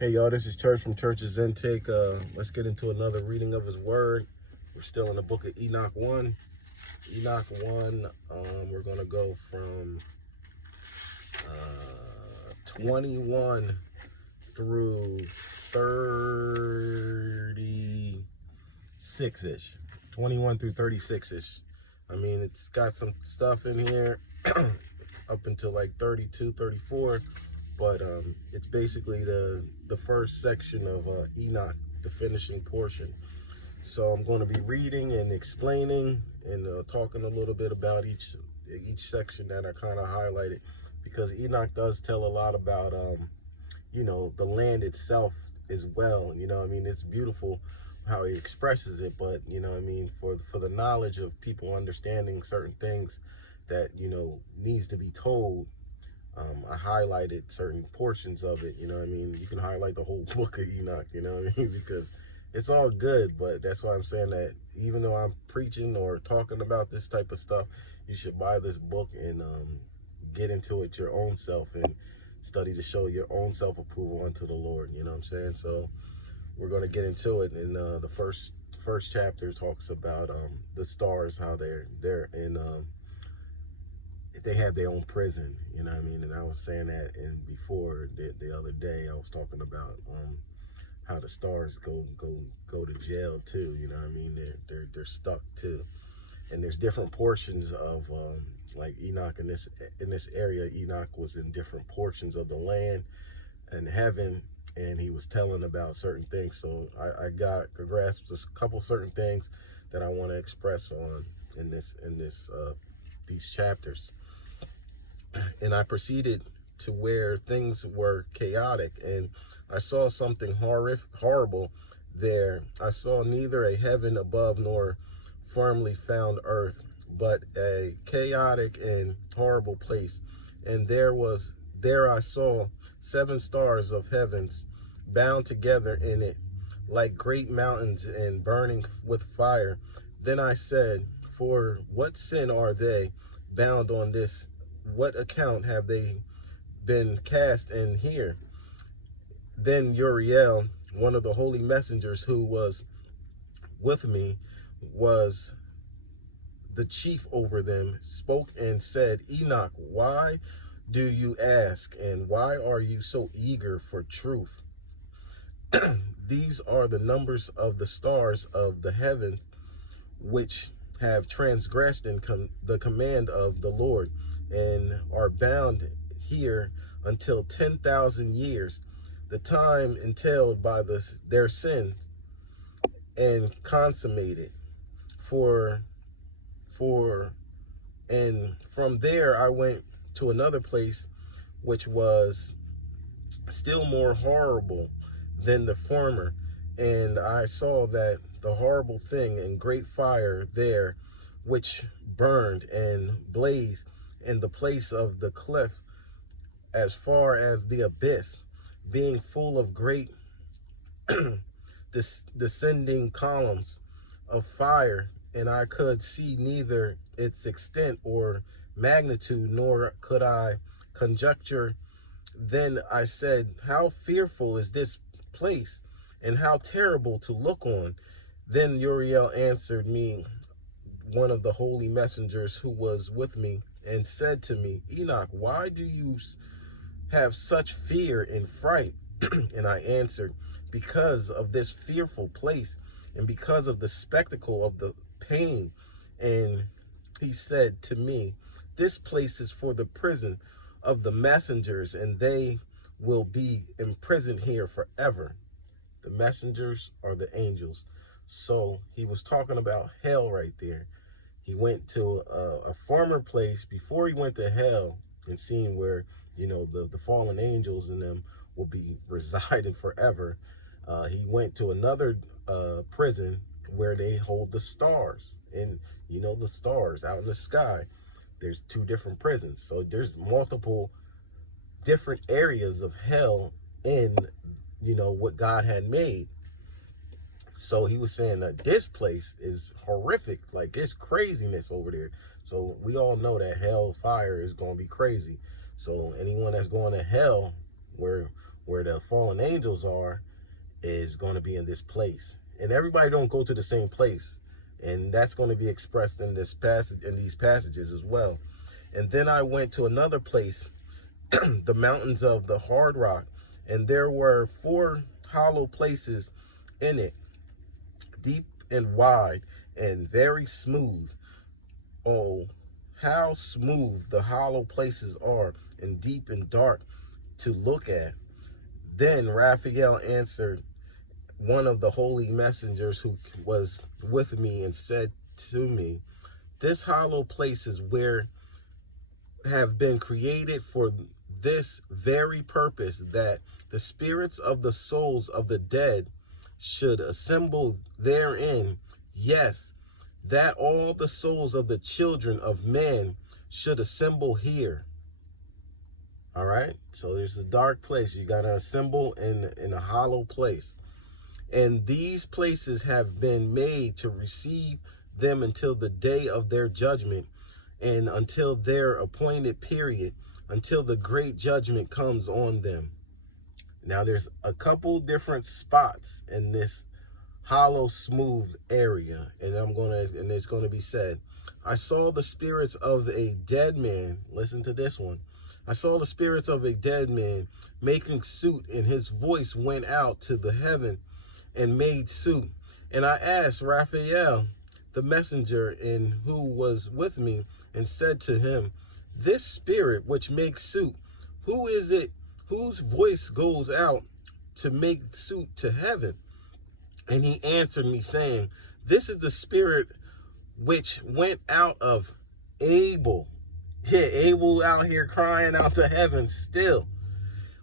Hey y'all, this is Church from Church's Intake. Let's get into another reading of his word. We're still in the book of Enoch 1. Enoch 1, we're going to go from 21 through 36-ish. 21 through 36-ish. I mean, it's got some stuff in here up until like 32, 34. But it's basically the first section of Enoch, the finishing portion. So I'm going to be reading and explaining and talking a little bit about each section that I kind of highlighted, because Enoch does tell a lot about the land itself as well. I mean, it's beautiful how he expresses it, but I mean, for the knowledge of people understanding certain things that needs to be told. I highlighted certain portions of it, I mean? You can highlight the whole book of Enoch, what I mean? Because it's all good, but that's why I'm saying that even though I'm preaching or talking about this type of stuff, you should buy this book and get into it your own self and study to show your own self-approval unto the Lord, you know what I'm saying? So we're going to get into it, and the first chapter talks about the stars, how they're in they have their own prison, you know what I mean? And I was saying that, and before the other day, I was talking about how the stars go to jail too, you know what I mean? They're stuck too, and there's different portions of like Enoch in this area. Enoch was in different portions of the land and heaven, and he was telling about certain things. So I got a grasp of a couple certain things that I want to express on in these chapters. And I proceeded to where things were chaotic, and I saw something horrible there. I saw neither a heaven above nor firmly found earth, but a chaotic and horrible place. And there I saw 7 stars of heavens bound together in it, like great mountains and burning with fire. Then I said, for what sin are they bound on this? What account have they been cast in here? Then Uriel, one of the holy messengers who was with me, was the chief over them, spoke and said, Enoch, why do you ask, and why are you so eager for truth? These are the numbers of the stars of the heavens, which have transgressed in the command of the Lord, and are bound here until 10,000 years, the time entailed by their sins, and consummated. And from there I went to another place, which was still more horrible than the former, and I saw that the horrible thing and great fire there, which burned and blazed in the place of the cliff as far as the abyss, being full of great descending columns of fire, and I could see neither its extent or magnitude, nor could I conjecture. Then I said, how fearful is this place, and how terrible to look on. Then Uriel answered me, one of the holy messengers who was with me, and said to me, Enoch, why do you have such fear and fright? And I answered, because of this fearful place, and because of the spectacle of the pain. And he said to me, this place is for the prison of the messengers, and they will be imprisoned here forever. The messengers are the angels. So he was talking about hell right there. He went to a former place before he went to hell, and seeing where the fallen angels in them will be residing forever. He went to another prison where they hold the stars, and the stars out in the sky. There's 2 different prisons, so there's multiple different areas of hell in what God had made. So he was saying that this place is horrific, like it's craziness over there. So we all know that hell fire is going to be crazy. So anyone that's going to hell, where where the fallen angels are, is going to be in this place. And everybody don't go to the same place. And that's going to be expressed in this passage, in these passages as well. And then I went to another place, the mountains of the hard rock, and there were 4 hollow places in it, deep and wide and very smooth. Oh, how smooth the hollow places are, and deep and dark to look at. Then Raphael answered one of the holy messengers who was with me and said to me, this hollow place is where have been created for this very purpose, that the spirits of the souls of the dead should assemble therein. Yes, that all the souls of the children of men should assemble here. All right, so there's a dark place. You got to assemble in a hollow place. And these places have been made to receive them until the day of their judgment, and until their appointed period, until the great judgment comes on them. Now there's a couple different spots in this hollow, smooth area, and it's gonna be said, I saw the spirits of a dead man. Listen to this one. I saw the spirits of a dead man making suit, and his voice went out to the heaven and made suit. And I asked Raphael, the messenger, and who was with me, and said to him, this spirit which makes suit, who is it whose voice goes out to make suit to heaven? And he answered me, saying, this is the spirit which went out of Abel. Yeah, Abel out here crying out to heaven still,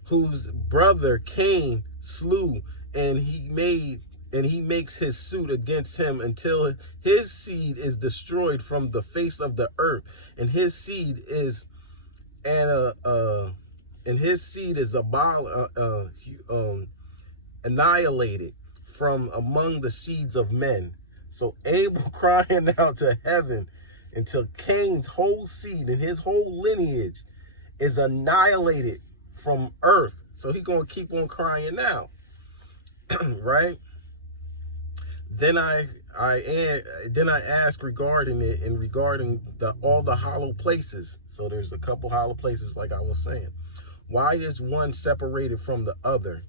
whose brother Cain slew, and he makes his suit against him until his seed is destroyed from the face of the earth, and his seed is annihilated from among the seeds of men. So Abel crying out to heaven until Cain's whole seed and his whole lineage is annihilated from earth. So he's gonna keep on crying out. Right? Then I asked regarding it, and regarding all the hollow places. So there's a couple hollow places, like I was saying. Why is one separated from the other?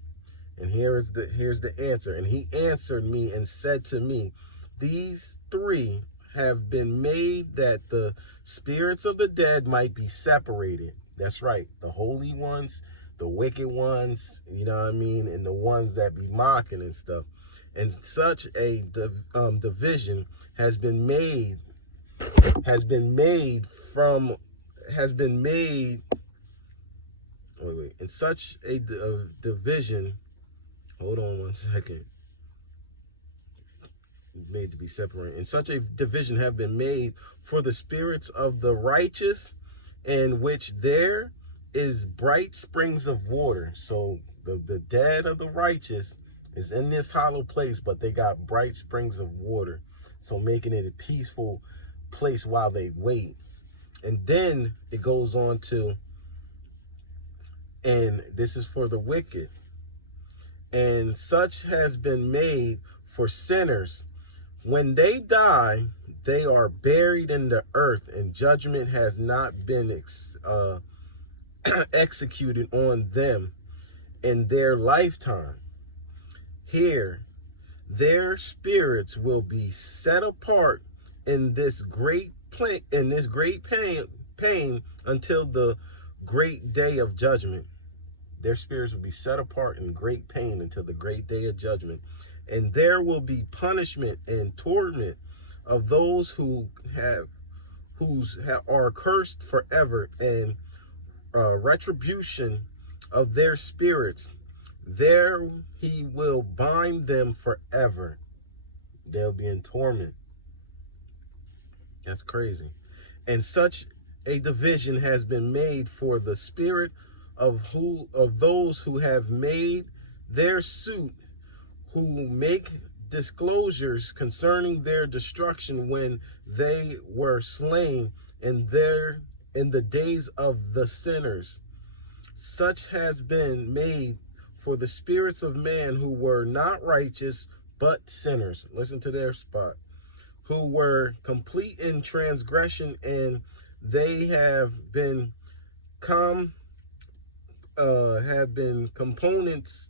And here's the answer. And he answered me and said to me, these 3 have been made that the spirits of the dead might be separated. That's right. The holy ones, the wicked ones, you know what I mean, and the ones that be mocking and stuff. And such a division has been made. And such a division. Hold on one second. Made to be separated. And such a division have been made for the spirits of the righteous, in which there is bright springs of water. So the dead of the righteous is in this hollow place, but they got bright springs of water, so making it a peaceful place while they wait. And then it goes on to, and this is for the wicked, and such has been made for sinners. When they die, they are buried in the earth, and judgment has not been executed on them in their lifetime. Here, their spirits will be set apart in this great pain until the great day of judgment. Their spirits will be set apart in great pain until the great day of judgment. And there will be punishment and torment of those who are cursed forever, and retribution of their spirits. There he will bind them forever. They'll be in torment. That's crazy. And such a division has been made for the spirit of those who have made their suit, who make disclosures concerning their destruction when they were slain in the days of the sinners. Such has been made for the spirits of man who were not righteous, but sinners. Listen to their spot. Who were complete in transgression, and they have been components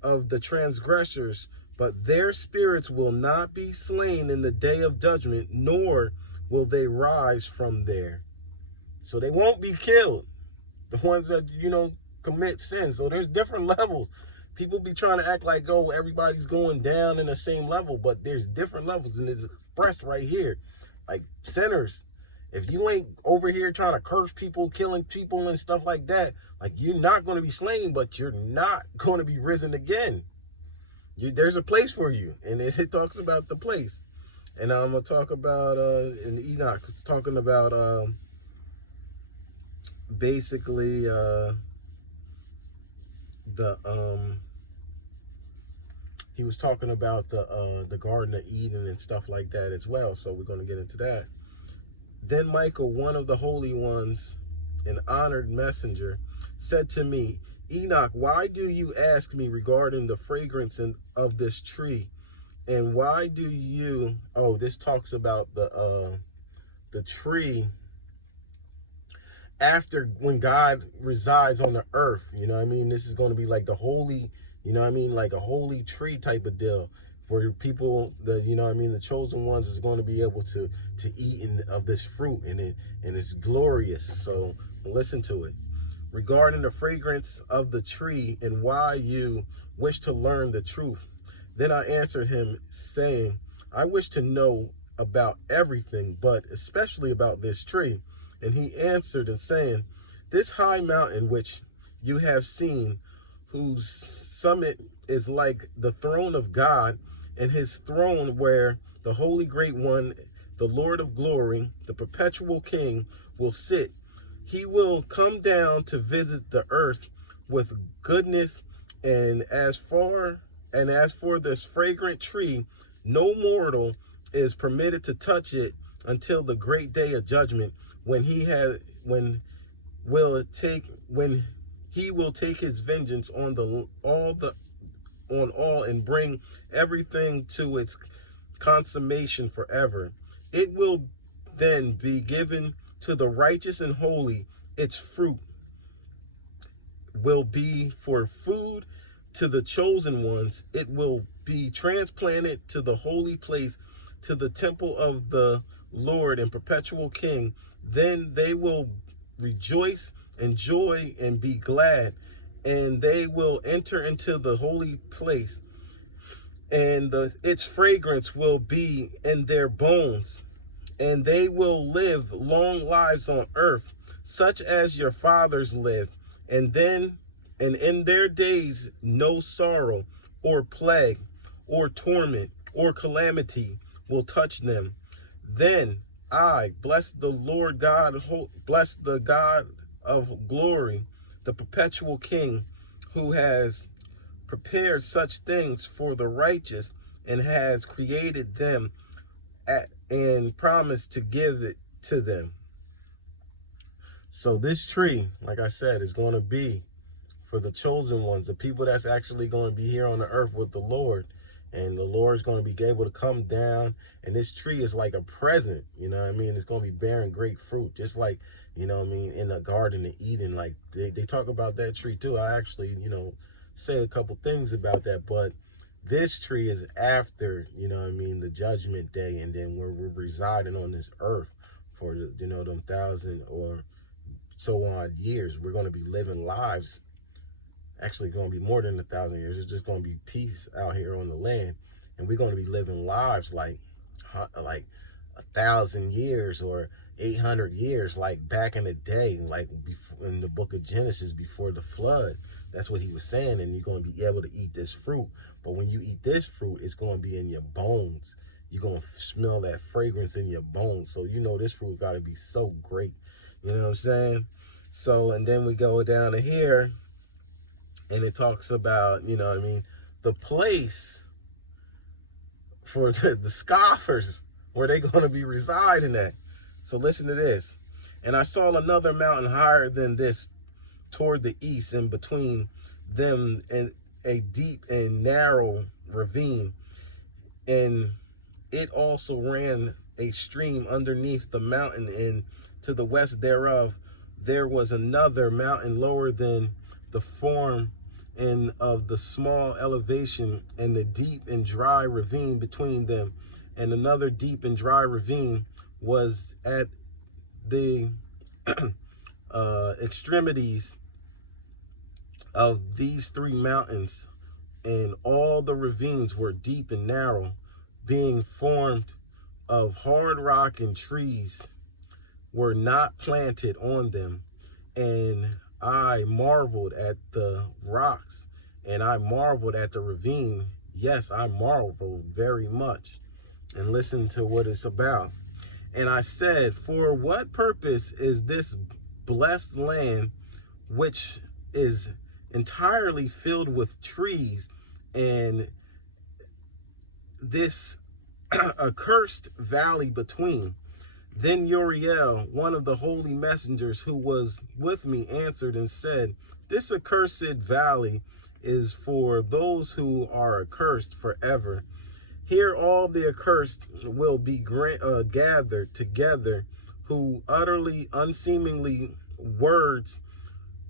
of the transgressors, but their spirits will not be slain in the day of judgment, nor will they rise from there. So they won't be killed. The ones that, commit sin. So there's different levels. People be trying to act like, oh, everybody's going down in the same level, but there's different levels, and it's expressed right here. Like sinners. If you ain't over here trying to curse people, killing people and stuff like that, like you're not going to be slain, but you're not going to be risen again. There's a place for you, and it talks about the place. And I'm going to talk about, in Enoch, it's talking about basically he was talking about the Garden of Eden and stuff like that as well. So we're going to get into that. Then Michael, one of the holy ones, an honored messenger, said to me, Enoch, why do you ask me regarding the fragrance of this tree? And why do you, this talks about the tree after when God resides on the earth, this is going to be like the holy, like a holy tree type of deal where people, the chosen ones is going to be able to eat of this fruit, and it's glorious. So listen to it. Regarding the fragrance of the tree and why you wish to learn the truth. Then I answered him, saying, I wish to know about everything, but especially about this tree. And he answered and saying, this high mountain which you have seen, whose summit is like the throne of God, and his throne where the holy great one, the Lord of glory, the perpetual king, will sit. He will come down to visit the earth with goodness, and as for this fragrant tree, no mortal is permitted to touch it until the great day of judgment, when he will take his vengeance on all and bring everything to its consummation forever. It will then be given to the righteous and holy. Its fruit will be for food to the chosen ones. It will be transplanted to the holy place, to the temple of the Lord and perpetual King. Then they will rejoice and joy and be glad, and they will enter into the holy place, and its fragrance will be in their bones, and they will live long lives on earth, such as your fathers lived, and in their days no sorrow or plague or torment or calamity will touch them. Then I bless the Lord God, bless the God of glory, the perpetual King, who has prepared such things for the righteous and has created them and promised to give it to them. So this tree, like I said, is going to be for the chosen ones, the people that's actually going to be here on the earth with the Lord. And the Lord's going to be able to come down, and this tree is like a present, It's going to be bearing great fruit, just like, in the Garden of Eden. Like they talk about that tree too. I actually, say a couple things about that, but this tree is after, the judgment day, and then we're residing on this earth for, them 1,000 or so on years. We're going to be living lives. Actually going to be more than 1,000 years. It's just going to be peace out here on the land, and we're going to be living lives like 1,000 years or 800 years, like back in the day, like before, in the book of Genesis, before the flood. That's what he was saying. And you're going to be able to eat this fruit, but when you eat this fruit, it's going to be in your bones. You're going to smell that fragrance in your bones. So this fruit got to be so great. You know what I'm saying? So, and then we go down to here, and it talks about, the place for the scoffers, where they're going to be residing at. So listen to this. And I saw another mountain higher than this toward the east, and between them and a deep and narrow ravine, and it also ran a stream underneath the mountain, and to the west thereof there was another mountain lower than the form and of the small elevation, and the deep and dry ravine between them, and another deep and dry ravine was at the extremities of these three mountains, and all the ravines were deep and narrow, being formed of hard rock, and trees were not planted on them. And I marveled at the rocks, and I marveled at the ravine. Yes, I marveled very much. And listen to what it's about. And I said, for what purpose is this blessed land, which is entirely filled with trees, and this accursed valley between? Then Uriel, one of the holy messengers who was with me, answered and said, this accursed valley is for those who are accursed forever. Here all the accursed will be gathered together, who utterly unseemly words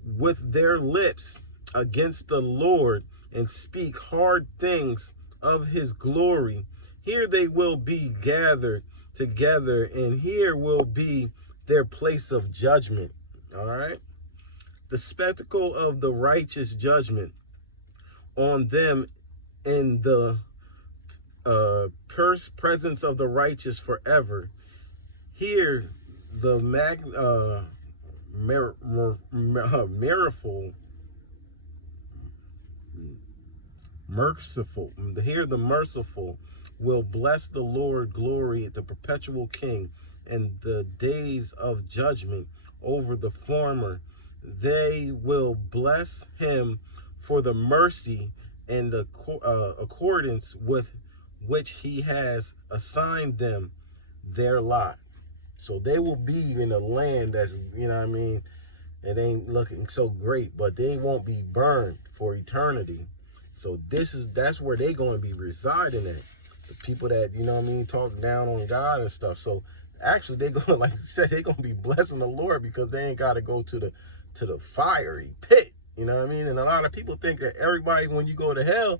with their lips against the Lord, and speak hard things of his glory. Here they will be gathered together, and here will be their place of judgment. All right. The spectacle of the righteous judgment on them in the presence of the righteous forever. Here the merciful will bless the Lord, glory, the perpetual King, and the days of judgment over the former. They will bless him for the mercy and the accordance with which he has assigned them their lot. So they will be in a land that's, you know what I mean, it ain't looking so great, but they won't be burned for eternity. So that's where they're going to be residing at. The people that, you know what I mean, talk down on God and stuff. So actually they're going to, like I said, they're going to be blessing the Lord, because they ain't got to go to the fiery pit. You know what I mean? And a lot of people think that everybody, when you go to hell,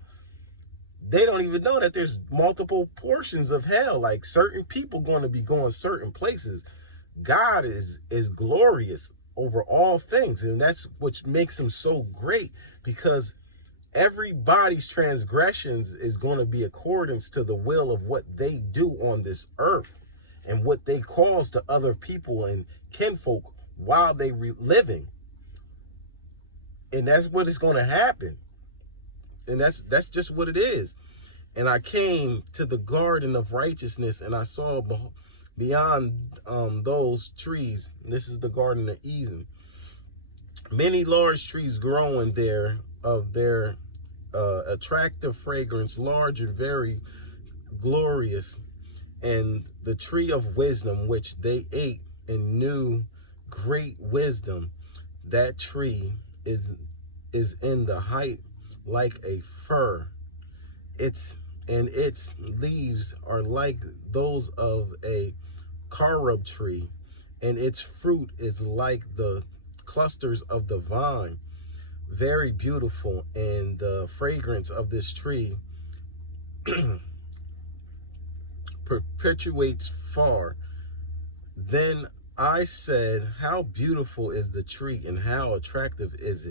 they don't even know that there's multiple portions of hell. Like certain people going to be going certain places. God is glorious over all things. And that's what makes him so great, because everybody's transgressions is going to be accordance to the will of what they do on this earth, and what they cause to other people and kinfolk while they living. And that's what is going to happen. And that's just what it is. And I came to the garden of righteousness, and I saw beyond those trees, this is the garden of Eden, many large trees growing there, of their attractive fragrance, large and very glorious. And the tree of wisdom, which they ate and knew great wisdom, that tree is in the height like a fir. Its leaves are like those of a carob tree, and its fruit is like the clusters of the vine. Very beautiful, and the fragrance of this tree perpetuates far. Then I said, how beautiful is the tree, and how attractive is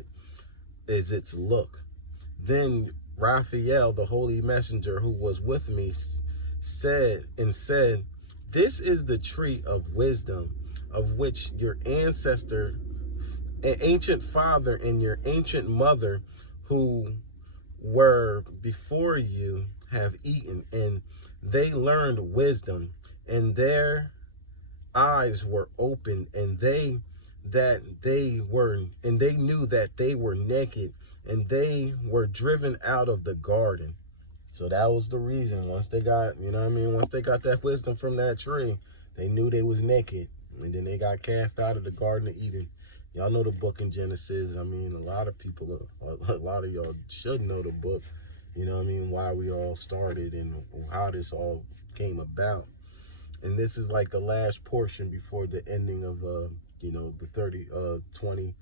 its look. Then Raphael, the holy messenger who was with me, said, this is the tree of wisdom, of which your ancestor, an ancient father, and your ancient mother who were before you have eaten, and they learned wisdom, and their eyes were opened, and they knew that they were naked, and they were driven out of the garden. So that was the reason. Once they got, you know what I mean, once they got that wisdom from that tree, they knew they was naked, and then they got cast out of the Garden of Eden. Y'all know the book in Genesis. I mean, a lot of people, a lot of y'all should know the book. You know what I mean? Why we all started and how this all came about. And this is like the last portion before the ending of, the 20,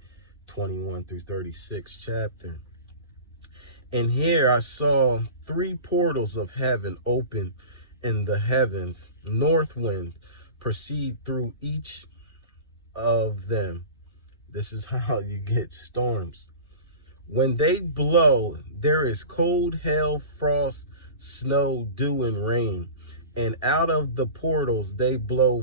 21 through 36 chapter. And here I saw 3 portals of heaven open in the heavens. North wind proceed through each of them. This is how you get storms. When they blow, there is cold, hail, frost, snow, dew, and rain. And out of the portals they blow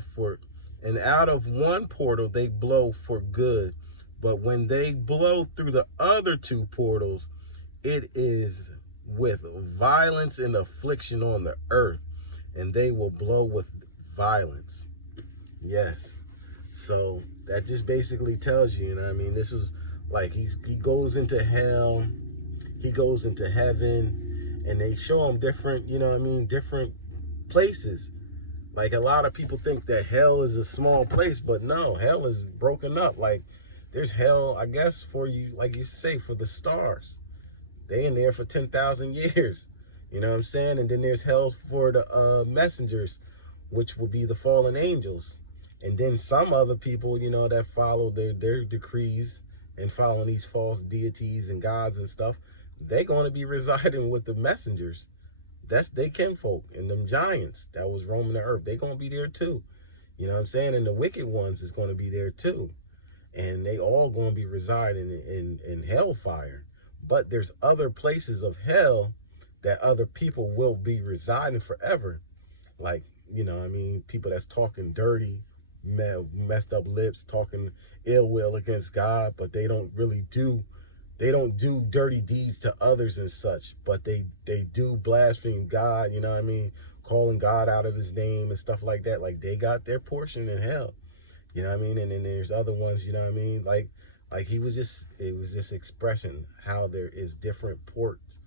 and out of one portal they blow for good. But when they blow through the other 2 portals, it is with violence and affliction on the earth, and they will blow with violence. Yes. So that just basically tells you, I mean, this was like he goes into hell, he goes into heaven, and they show him different, different places. Like a lot of people think that hell is a small place, but no, hell is broken up. Like there's hell, I guess, for you, like you say, for the stars. They in there for 10,000 years. You know what I'm saying? And then there's hell for the messengers, which will be the fallen angels. And then some other people, that follow their decrees and following these false deities and gods and stuff, they're going to be residing with the messengers. That's they kinfolk and them giants that was roaming the earth. They're going to be there too. You know what I'm saying? And the wicked ones is going to be there too. And they all going to be residing in hellfire. But there's other places of hell that other people will be residing forever. Like, people that's talking dirty, messed up lips, talking ill will against God, but they don't do dirty deeds to others and such, but they do blaspheme God, calling God out of his name and stuff like that. Like they got their portion in hell. And then there's other ones, like it was just expressing how there is different ports.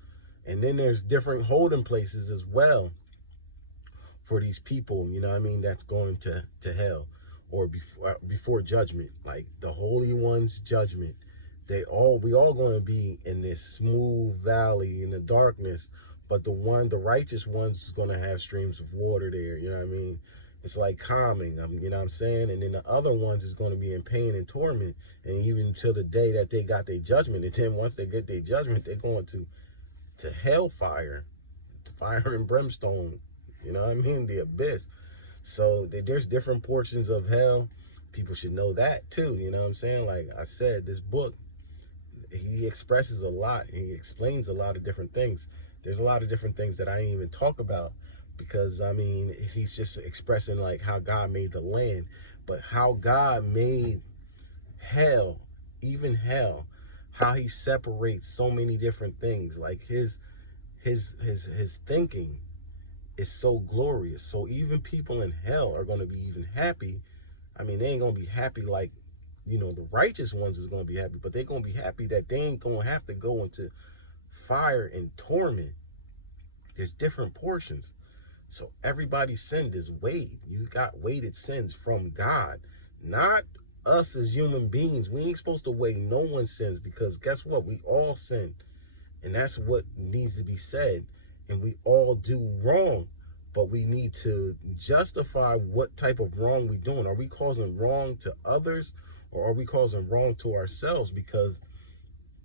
And then there's different holding places as well for these people, that's going to hell or before judgment, like the Holy One's judgment. We all going to be in this smooth valley in the darkness, but the righteous ones is going to have streams of water there, It's like calming, you know what I'm saying? And then the other ones is going to be in pain and torment, and even till the day that they got their judgment. And then once they get their judgment, they're going to hellfire, to fire and brimstone, the abyss. So there's different portions of hell. People should know that too, you know what I'm saying? Like I said, this book, he expresses a lot. He explains a lot of different things. There's a lot of different things that I didn't even talk about, because he's just expressing like how God made the land, but how God made hell, even hell, how he separates so many different things. Like his thinking is so glorious. So even people in hell are going to be even happy. They ain't going to be happy like, the righteous ones is going to be happy, but they're going to be happy that they ain't going to have to go into fire and torment. There's different portions. So everybody's sin is weighed. You got weighted sins from God, not us as human beings. We ain't supposed to weigh no one's sins, because guess what? We all sin. And that's what needs to be said. And we all do wrong. But we need to justify what type of wrong we're doing. Are we causing wrong to others, or are we causing wrong to ourselves? Because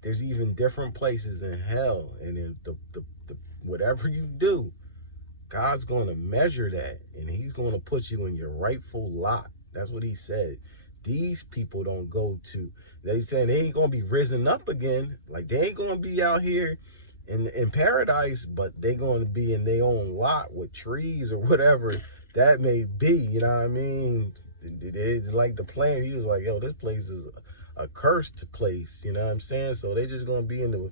there's even different places in hell. And in the whatever you do, God's going to measure that, and he's going to put you in your rightful lot. That's what he said. These people don't go to, they saying they ain't going to be risen up again. Like they ain't going to be out here in paradise, but they going to be in their own lot with trees or whatever that may be. You know what I mean? It's like the plan. He was like, yo, this place is a cursed place. You know what I'm saying? So they just going to be in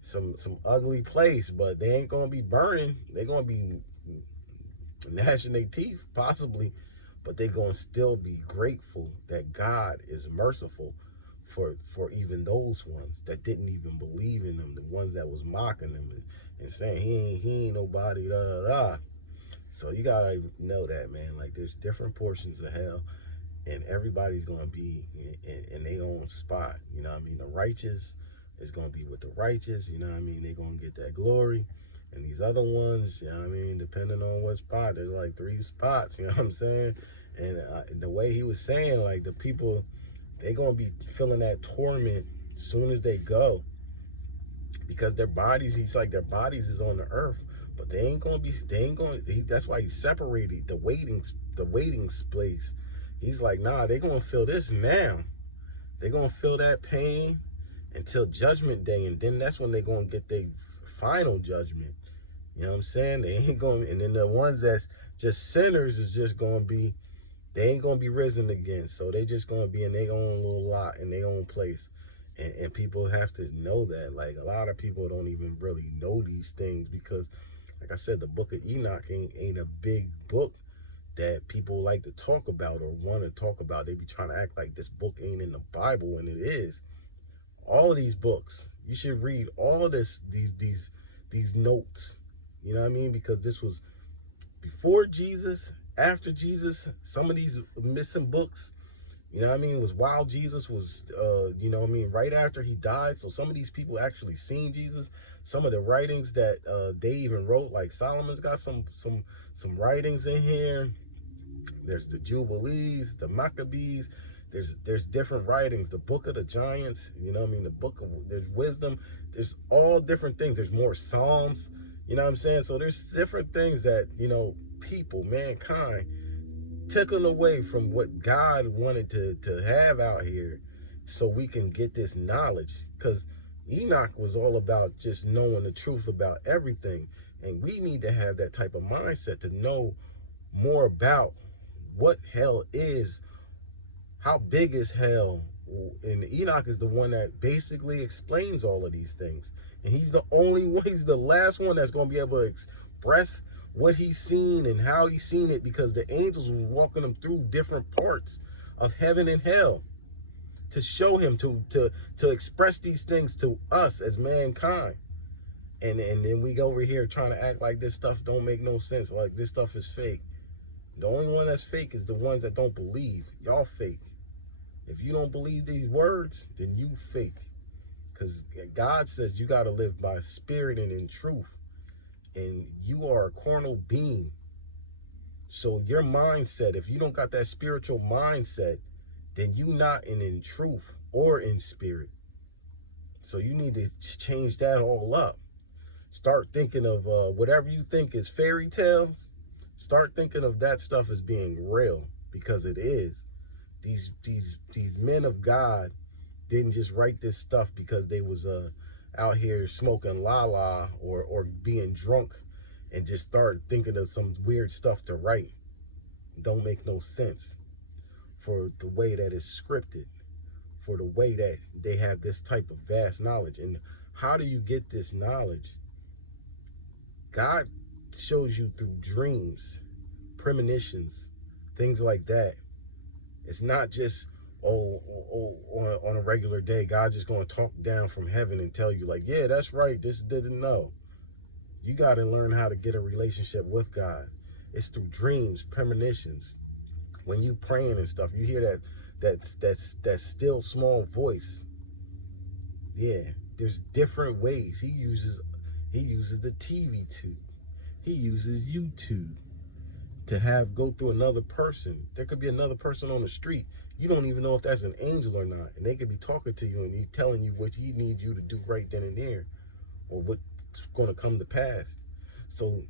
some ugly place, but they ain't going to be burning. They're going to be gnashing their teeth, possibly, but they're going to still be grateful that God is merciful for even those ones that didn't even believe in them, the ones that was mocking them and saying he ain't nobody, da da da. So you gotta know that, man. Like there's different portions of hell, and everybody's going to be in their own spot. You know what I mean? The righteous is going to be with the righteous. You know what I mean? They're going to get that glory. And these other ones, you know what I mean, depending on what spot, there's like 3 spots, you know what I'm saying? And the way he was saying, like, the people, they're going to be feeling that torment as soon as they go. Because their bodies, he's like, their bodies is on the earth. But that's why he separated the waiting place. He's like, nah, they're going to feel this now. They're going to feel that pain until judgment day. And then that's when they're going to get their final judgment. You know what I'm saying? They ain't going, and then the ones that's just sinners is just going to be, they ain't going to be risen again. So they just going to be in their own little lot, in their own place. And people have to know that. Like, a lot of people don't even really know these things because, like I said, the book of Enoch ain't a big book that people like to talk about or want to talk about. They be trying to act like this book ain't in the Bible, and it is. All of these books, you should read all of these notes. You know what I mean? Because this was before Jesus, after Jesus. Some of these missing books, you know what I mean, was while Jesus was, you know what I mean, right after he died. So some of these people actually seen Jesus. Some of the writings that they even wrote, like Solomon's got some writings in here. There's the Jubilees, the Maccabees. There's different writings. The Book of the Giants, you know what I mean, there's wisdom. There's all different things. There's more Psalms, you know what I'm saying? So there's different things that, you know, people, mankind, taken away from what God wanted to have out here so we can get this knowledge. Because Enoch was all about just knowing the truth about everything. And we need to have that type of mindset to know more about what hell is, how big is hell. And Enoch is the one that basically explains all of these things. And he's the only one, he's the last one that's going to be able to express what he's seen and how he's seen it, because the angels were walking him through different parts of heaven and hell to show him, to express these things to us as mankind. And then we go over here trying to act like this stuff don't make no sense, like this stuff is fake. The only one that's fake is the ones that don't believe. Y'all fake. If you don't believe these words, then you fake. Because God says you got to live by spirit and in truth. And you are a carnal being. So your mindset, if you don't got that spiritual mindset, then you not in truth or in spirit. So you need to change that all up. Start thinking of whatever you think is fairy tales. Start thinking of that stuff as being real, because it is. These men of God didn't just write this stuff because they was out here smoking la or being drunk and just start thinking of some weird stuff to write. Don't make no sense for the way that it's scripted, for the way that they have this type of vast knowledge. And how do you get this knowledge? God shows you through dreams, premonitions, things like that. It's not just, on a regular day, God just going to talk down from heaven and tell you, like, yeah, that's right, this didn't know. You got to learn how to get a relationship with God. It's through dreams, premonitions. When you praying and stuff, you hear that still small voice. Yeah, there's different ways. He uses the TV tube. He uses YouTube to go through another person. There could be another person on the street. You don't even know if that's an angel or not. And they could be talking to you and he telling you what he needs you to do right then and there, or what's going to come to pass. So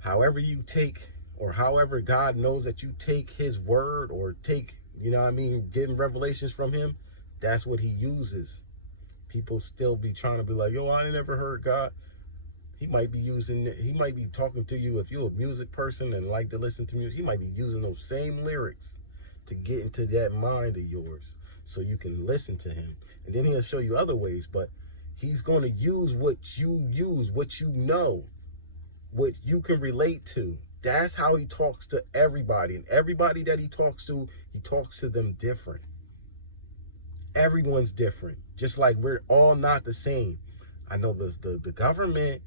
however you take, or however God knows that you take his word, or take, you know what I mean, getting revelations from him, that's what he uses. People still be trying to be like, yo, I ain't never heard God. He might be talking to you. If you're a music person and like to listen to music, he might be using those same lyrics to get into that mind of yours so you can listen to him. And then he'll show you other ways, but he's going to use what you know, what you can relate to. That's how he talks to everybody. And everybody that he talks to them different. Everyone's different. Just like we're all not the same. I know the government,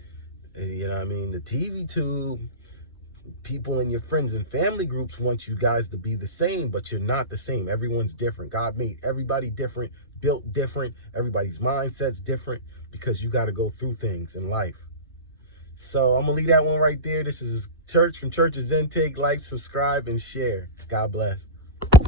you know what I mean, the TV tube, people in your friends and family groups want you guys to be the same, but you're not the same. Everyone's different. God made everybody different, built different. Everybody's mindset's different because you got to go through things in life. So I'm going to leave that one right there. This is Church from Church's Intake. Like, subscribe, and share. God bless.